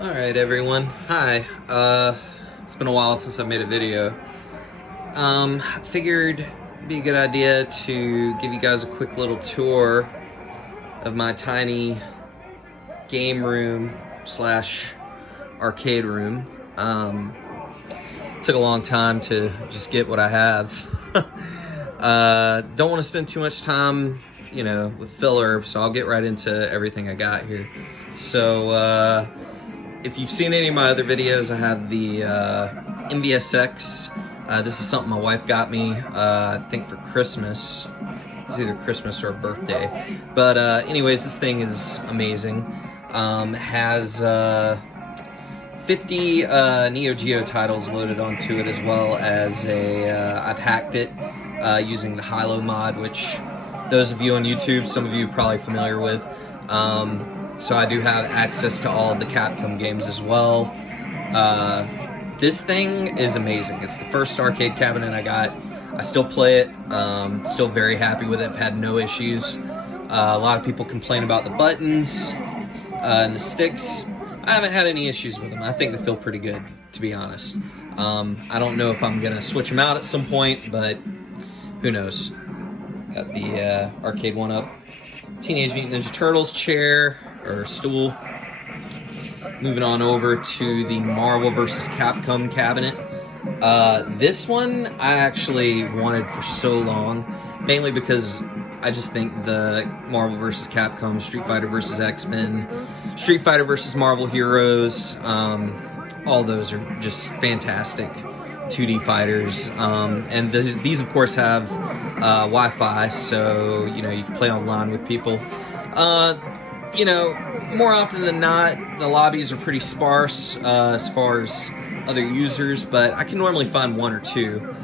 Alright everyone, hi. It's been a while since I made a video. Figured it'd be a good idea to give you guys a quick little tour of my tiny game room slash arcade room. Took a long time to just get what I have. Don't want to spend too much time, with filler, so I'll get right into everything I got here. So, if you've seen any of my other videos, I have the MVSX. This is something my wife got me, I think for Christmas. It's either Christmas or a birthday. But anyways, this thing is amazing. Has 50 Neo Geo titles loaded onto it, as well as I've hacked it using the Hilo mod, which those of you on YouTube, some of you are probably familiar with. So I do have access to all of the Capcom games as well. This thing is amazing. It's the first arcade cabinet I got. I still play it. Still very happy with it. I've had no issues. A lot of people complain about the buttons and the sticks. I haven't had any issues with them. I think they feel pretty good, to be honest. I don't know if I'm gonna switch them out at some point, but who knows. Got the Arcade1up Teenage Mutant Ninja Turtles chair or stool. Moving on over to the Marvel vs. Capcom cabinet. This one I actually wanted for so long, mainly because I just think the Marvel vs. Capcom, Street Fighter vs. X-Men, Street Fighter vs. Marvel Heroes, all those are just fantastic 2D fighters. And these of course have Wi-Fi, so you can play online with people. More often than not, the lobbies are pretty sparse as far as other users, but I can normally find one or two.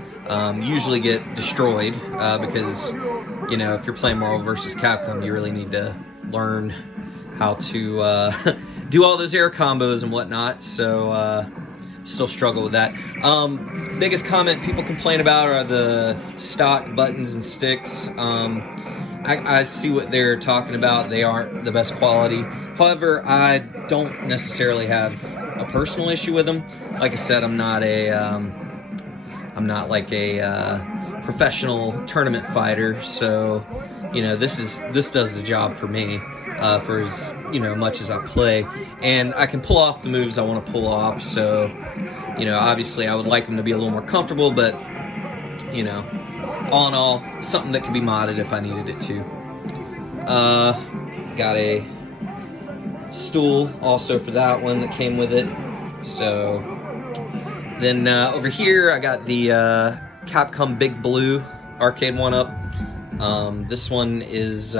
Usually get destroyed because, if you're playing Marvel vs. Capcom, you really need to learn how to do all those air combos and whatnot, so still struggle with that. Biggest comment people complain about are the stock buttons and sticks. I see what they're talking about. They aren't the best quality. However, I don't necessarily have a personal issue with them. Like I said, I'm not like a professional tournament fighter, so this does the job for me for as much as I play, and I can pull off the moves I want to pull off. So obviously I would like them to be a little more comfortable, but all in all, something that could be modded if I needed it to. Got a stool also for that one that came with it. So then over here I got the Capcom Big Blue Arcade1up. This one is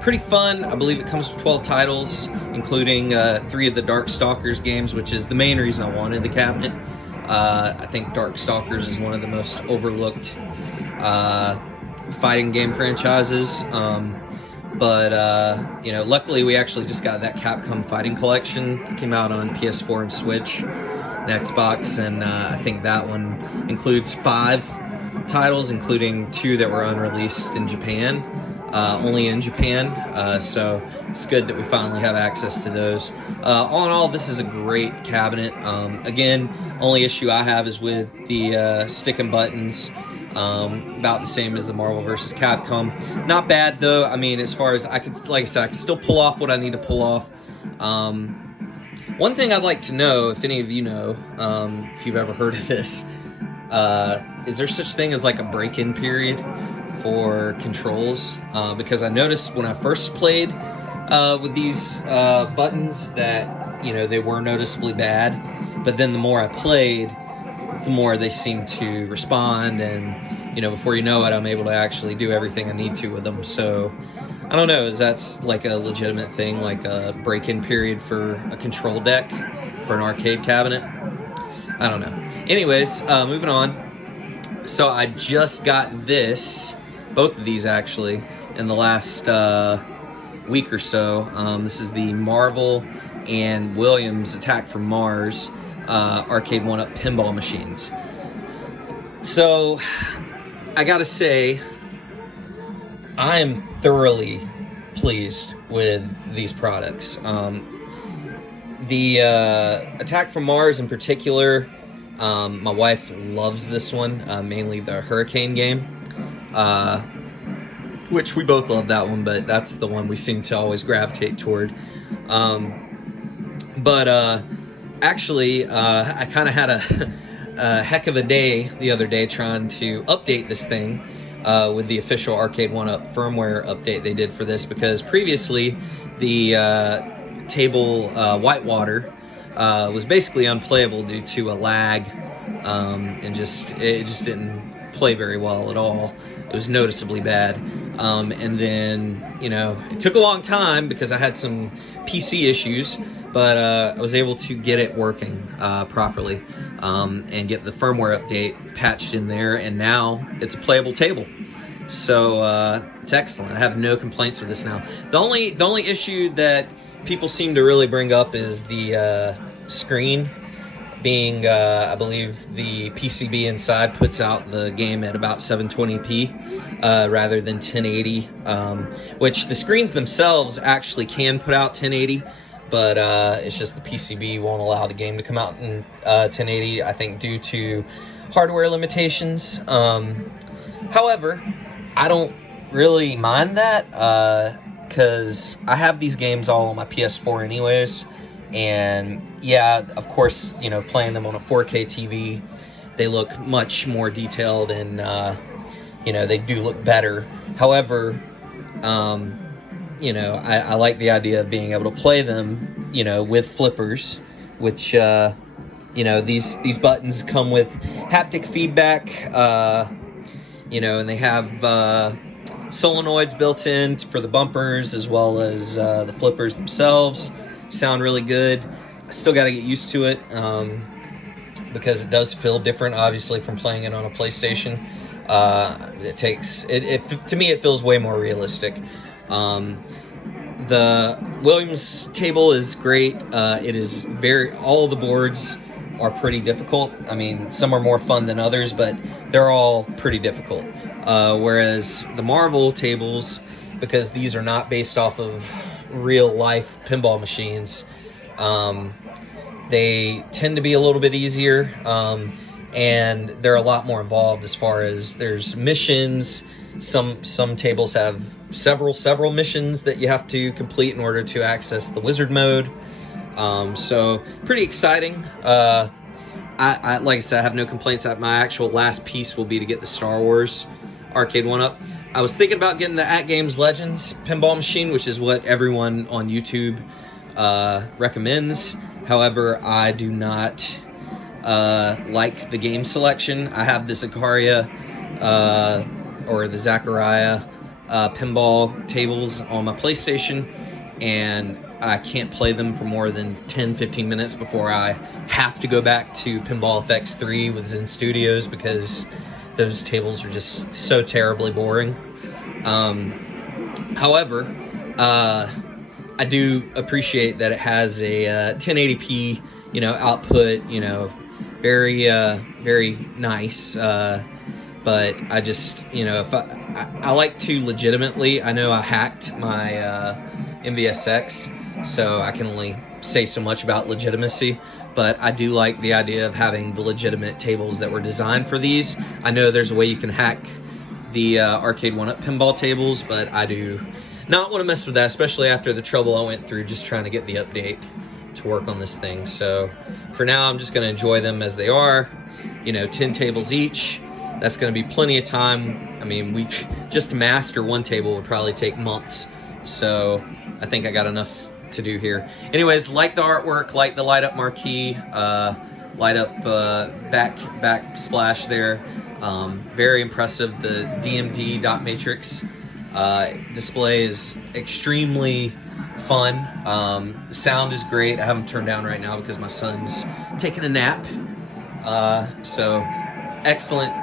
pretty fun. I believe it comes with 12 titles, including 3 of the Darkstalkers games, which is the main reason I wanted the cabinet. I think Darkstalkers is one of the most overlooked fighting game franchises. Luckily we actually just got that Capcom Fighting Collection that came out on PS4 and Switch and Xbox, and I think that one includes 5 titles, including 2 that were unreleased in Japan. Only in Japan, so it's good that we finally have access to those. All in all, this is a great cabinet. Again, only issue I have is with the stick and buttons. About the same as the Marvel vs. Capcom. Not bad though. I mean, as far as like I said, I can still pull off what I need to pull off. One thing I'd like to know, if any of you know, if you've ever heard of this, is there such thing as like a break-in period for controls? Because I noticed when I first played with these buttons that they were noticeably bad, but then the more I played, the more they seem to respond, and before you know it, I'm able to actually do everything I need to with them. So I don't know, is that's like a legitimate thing, like a break-in period for a control deck for an arcade cabinet? I don't know. Anyways, moving on. So I just got this, both of these actually, in the last week or so. This is the Marvel and Williams Attack from Mars Arcade1up pinball machines. So I gotta say, I am thoroughly pleased with these products. The Attack from Mars in particular, my wife loves this one, mainly the Hurricane game, which we both love that one, but that's the one we seem to always gravitate toward. Actually, I kind of had a heck of a day the other day trying to update this thing with the official Arcade1up firmware update they did for this, because previously the table Whitewater was basically unplayable due to a lag, and it just didn't play very well at all. It was noticeably bad. And then, you know, it took a long time because I had some PC issues, but I was able to get it working properly, and get the firmware update patched in there, and now it's a playable table. So it's excellent. I have no complaints with this now. The only issue that people seem to really bring up is the screen being, I believe the PCB inside puts out the game at about 720p rather than 1080, which the screens themselves actually can put out 1080, but it's just the PCB won't allow the game to come out in 1080, I think due to hardware limitations. However, I don't really mind that, because I have these games all on my PS4 anyways, and yeah, of course, you know, playing them on a 4K TV, they look much more detailed, and you know, they do look better. However, you know, I like the idea of being able to play them, you know, with flippers, which you know, these buttons come with haptic feedback, you know, and they have solenoids built in for the bumpers, as well as the flippers themselves. Sound really good. I still got to get used to it, because it does feel different, obviously, from playing it on a PlayStation. To me, it feels way more realistic. The Williams table is great. It is all the boards are pretty difficult. I mean, some are more fun than others, but they're all pretty difficult. Whereas the Marvel tables, because these are not based off of real life pinball machines, they tend to be a little bit easier, and they're a lot more involved as far as there's missions. Some tables have several missions that you have to complete in order to access the wizard mode. So pretty exciting. I like I said, I have no complaints. My actual last piece will be to get the Star Wars Arcade1up. I was thinking about getting the At Games Legends pinball machine, which is what everyone on YouTube recommends. However, I do not like the game selection. I have the Zachariah or the Zachariah pinball tables on my PlayStation, and I can't play them for more than 10-15 minutes before I have to go back to Pinball FX 3 with Zen Studios, because those tables are just so terribly boring. However, I do appreciate that it has a 1080p, you know, output, you know, very nice. But I just, you know, if I like to legitimately, I know I hacked my MVSX, so I can only say so much about legitimacy, but I do like the idea of having the legitimate tables that were designed for these. I know there's a way you can hack the Arcade1up pinball tables, but I do not want to mess with that, especially after the trouble I went through just trying to get the update to work on this thing. So for now, I'm just going to enjoy them as they are. You know, 10 tables each. That's going to be plenty of time. I mean, just to master one table would probably take months. So I think I got enough to do here. Anyways, like the artwork, like the light up marquee, light up back splash there. Very impressive. The DMD dot matrix display is extremely fun. Sound is great. I have them turned down right now because my son's taking a nap. So excellent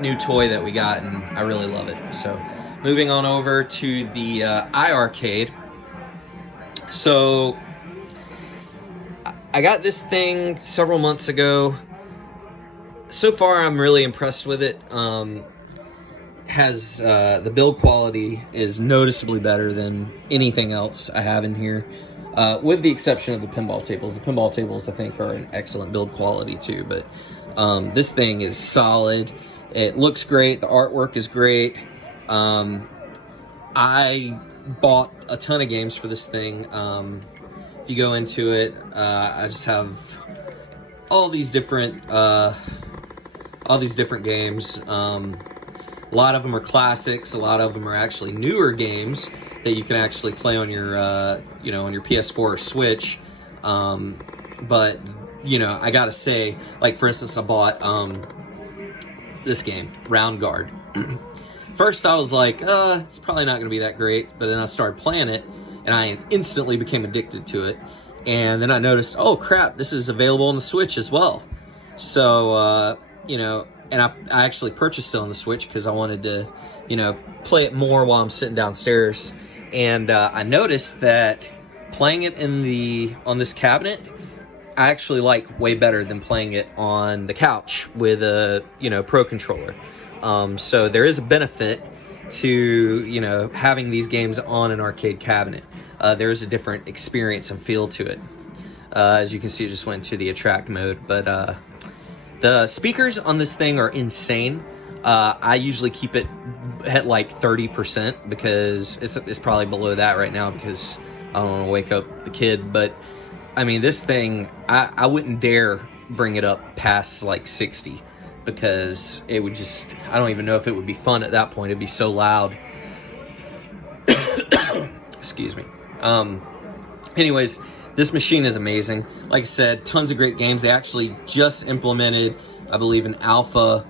new toy that we got, and I really love it. So moving on over to the Iircade. So I got this thing several months ago. So far, I'm really impressed with it. Has the build quality is noticeably better than anything else I have in here. with the exception of the pinball tables. The pinball tables, I think, are an excellent build quality too, but this thing is solid. It looks great. The artwork is great. I bought a ton of games for this thing. If you go into it, I just have all these different games. A lot of them are classics. A lot of them are actually newer games that you can actually play on your, you know, on your PS4 or Switch. But you know, I gotta say, like for instance, I bought this game, Round Guard. First, I was like, it's probably not gonna be that great. But then I started playing it, and I instantly became addicted to it. And then I noticed, oh crap, this is available on the Switch as well. So, you know, and I actually purchased it on the Switch because I wanted to, you know, play it more while I'm sitting downstairs. And I noticed that playing it on this cabinet, I actually like way better than playing it on the couch with a, you know, Pro controller. So there is a benefit to, you know, having these games on an arcade cabinet. There is a different experience and feel to it. As you can see, it just went to the attract mode, but the speakers on this thing are insane. I usually keep it at like 30% because it's probably below that right now because I don't want to wake up the kid. But I mean, this thing, I wouldn't dare bring it up past like 60 because it would just, I don't even know if it would be fun at that point. It'd be so loud. Excuse me. Anyways, this machine is amazing. Like I said, tons of great games. They actually just implemented, I believe, an alpha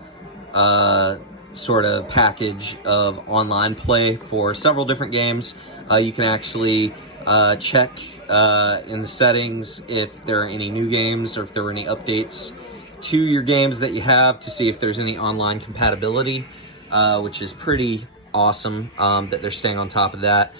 sort of package of online play for several different games. You can actually check in the settings if there are any new games or if there were any updates to your games that you have to see if there's any online compatibility, which is pretty awesome that they're staying on top of that.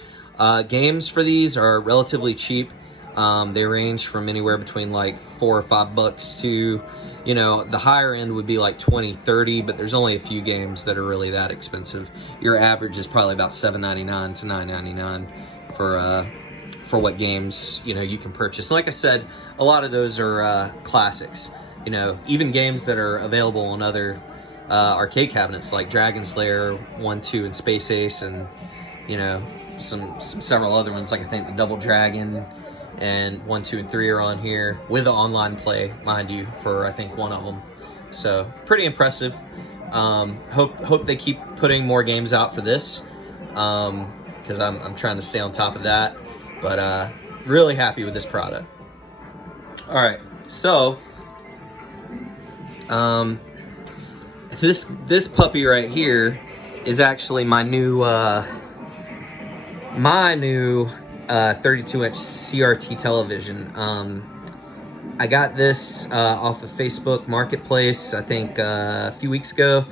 Games for these are relatively cheap. They range from anywhere between like $4 or $5 to, you know, the higher end would be like 20, 30, but there's only a few games that are really that expensive. Your average is probably about $7.99 to $9.99 for what games, you know, you can purchase. Like I said, a lot of those are classics. You know, even games that are available on other arcade cabinets like Dragon's Lair 1, 2, and Space Ace, and, you know, some several other ones, like I think the Double Dragon and 1, 2, and 3 are on here with the online play, mind you, for I think one of them. So pretty impressive. Hope they keep putting more games out for this, because I'm trying to stay on top of that. But really happy with this product. All right, so this puppy right here is actually my new 32-inch CRT television. I got this off of Facebook Marketplace, I think a few weeks ago.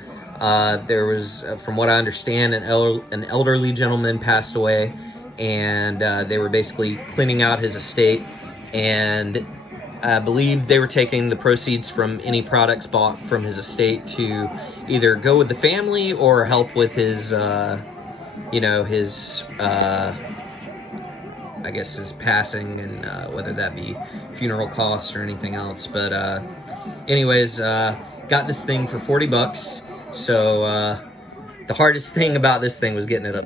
There was, from what I understand, an elderly gentleman passed away, and they were basically cleaning out his estate, and I believe they were taking the proceeds from any products bought from his estate to either go with the family or help with his, you know, his, I guess his passing, and whether that be funeral costs or anything else. But anyways, got this thing for $40. So the hardest thing about this thing was getting it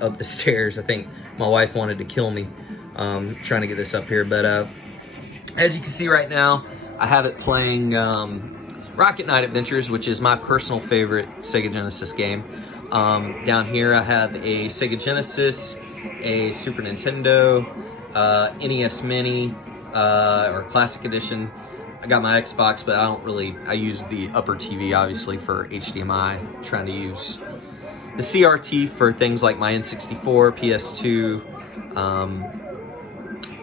up the stairs. I think my wife wanted to kill me trying to get this up here. But as you can see right now, I have it playing Rocket Knight Adventures, which is my personal favorite Sega Genesis game. Down here I have a Sega Genesis, a Super Nintendo, NES Mini, or Classic Edition. I got my Xbox, but I use the upper TV obviously for HDMI, trying to use the CRT for things like my N64, PS2.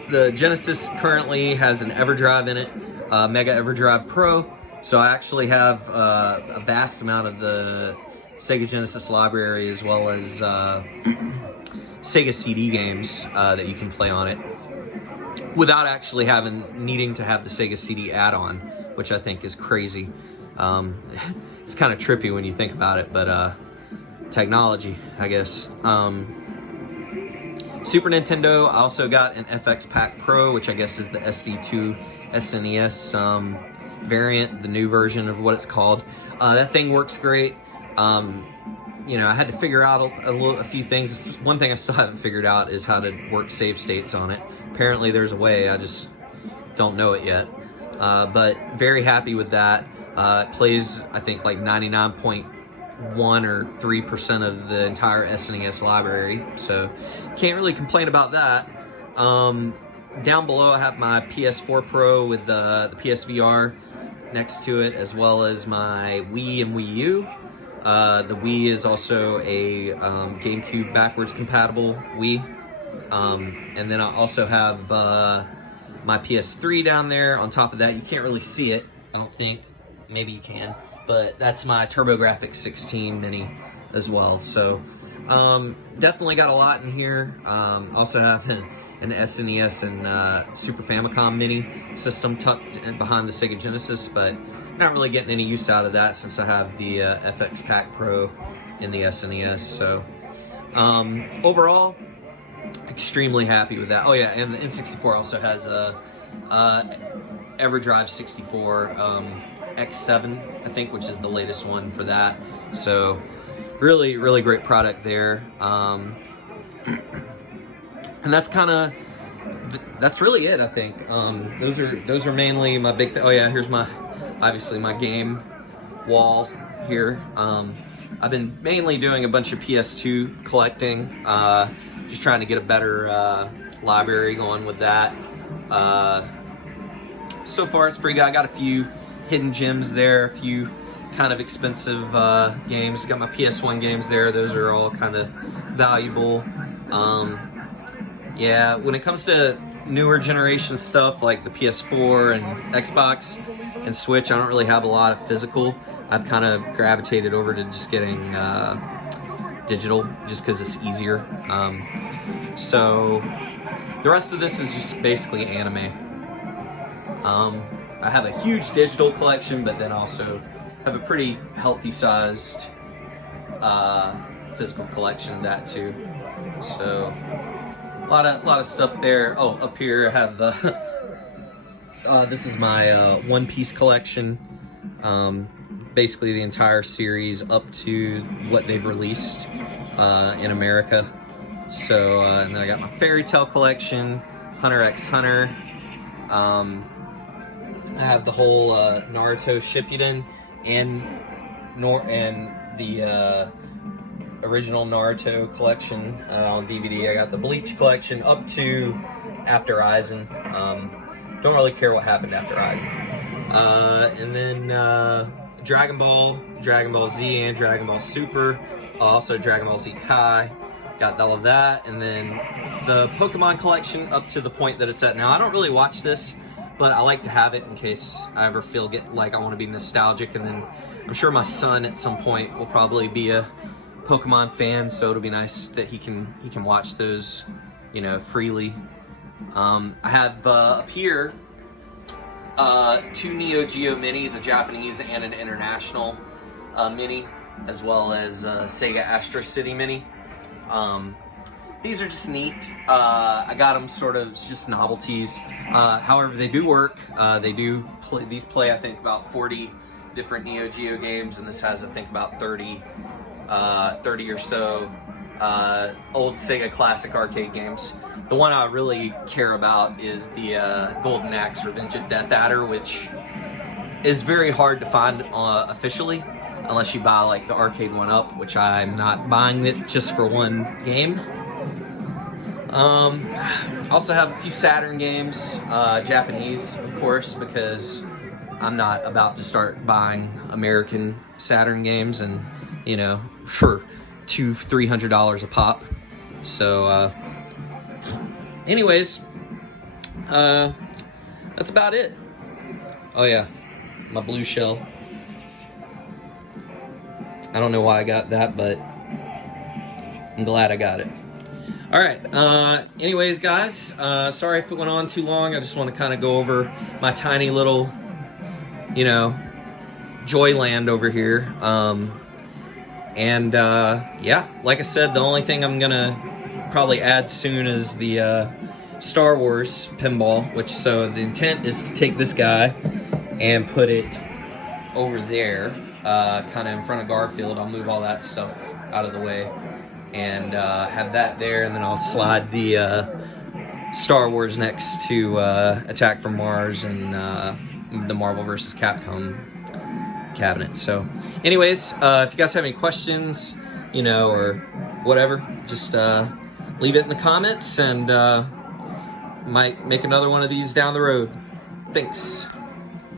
The Genesis currently has an EverDrive in it, Mega EverDrive Pro, so I actually have a vast amount of the Sega Genesis library, as well as Sega CD games that you can play on it without actually needing to have the Sega CD add-on, which I think is crazy. It's kind of trippy when you think about it, but technology, I guess. Super Nintendo, I also got an FX Pack Pro, which I guess is the SD2 SNES variant, the new version of what it's called. That thing works great. You know, I had to figure out a few things. One thing I still haven't figured out is how to work save states on it. Apparently there's a way, I just don't know it yet. But very happy with that. It plays, I think, like 99.1 or 3% of the entire SNES library, so can't really complain about that. Down below I have my PS4 Pro with the PSVR next to it, as well as my Wii and Wii U. The Wii is also a GameCube backwards compatible Wii. And then I also have my PS3 down there. On top of that, you can't really see it, I don't think. Maybe you can. But that's my TurboGrafx 16 Mini as well. So definitely got a lot in here. Also have an SNES and Super Famicom Mini system tucked in behind the Sega Genesis, but not really getting any use out of that since I have the FX Pack Pro in the SNES. So overall, extremely happy with that. Oh yeah, and the N64 also has a EverDrive 64 X7, I think, which is the latest one for that. So really, really great product there. And that's really it, I think. Those are mainly my big oh yeah, here's obviously my game wall here. I've been mainly doing a bunch of PS2 collecting, just trying to get a better library going with that. So far it's pretty good. I got a few hidden gems there, a few kind of expensive games. Got my PS1 games there. Those are all kind of valuable. Yeah, when it comes to newer generation stuff like the PS4 and Xbox and Switch, I don't really have a lot of physical. I've kind of gravitated over to just getting digital, just because it's easier. So the rest of this is just basically anime. I have a huge digital collection, but then also have a pretty healthy sized physical collection of that too. So a lot of stuff there. Oh, up here I have the this is my One Piece collection. Basically the entire series up to what they've released in America. So and then I got my Fairy Tail collection, Hunter x Hunter. I have the whole Naruto Shippuden and the original Naruto collection on DVD. I got the Bleach collection up to After Aizen. Don't really care what happened after Aizen. And then Dragon Ball, Dragon Ball Z, and Dragon Ball Super. Also Dragon Ball Z Kai. Got all of that. And then the Pokemon collection up to the point that it's at now. I don't really watch this, but I like to have it in case I ever feel like I want to be nostalgic. And then I'm sure my son at some point will probably be a Pokemon fan, so it'll be nice that he can watch those, you know, freely. I have up here 2 Neo Geo minis, a Japanese and an international mini, as well as Sega Astro City mini. These are just neat. I got them sort of just novelties. However, they do work. These play, I think, about 40 different Neo Geo games, and this has, I think, about 30 or so old Sega classic arcade games. The one I really care about is the Golden Axe Revenge of Death Adder, which is very hard to find officially, unless you buy like the Arcade1up, which I'm not buying it just for one game. Also have a few Saturn games, Japanese, of course, because I'm not about to start buying American Saturn games, and you know, for $200-300 a pop. So anyways, that's about it. Oh yeah, my blue shell. I don't know why I got that, but I'm glad I got it. All right, anyways, guys, sorry if it went on too long. I just want to kind of go over my tiny little, you know, Joyland over here. Yeah, like I said, the only thing I'm gonna probably add soon is the Star Wars pinball, which, so the intent is to take this guy and put it over there, kind of in front of Garfield. I'll move all that stuff out of the way and have that there, and then I'll slide the Star Wars next to Attack from Mars and the Marvel vs. Capcom cabinet. So anyways, if you guys have any questions, you know, or whatever, just leave it in the comments, and might make another one of these down the road. Thanks.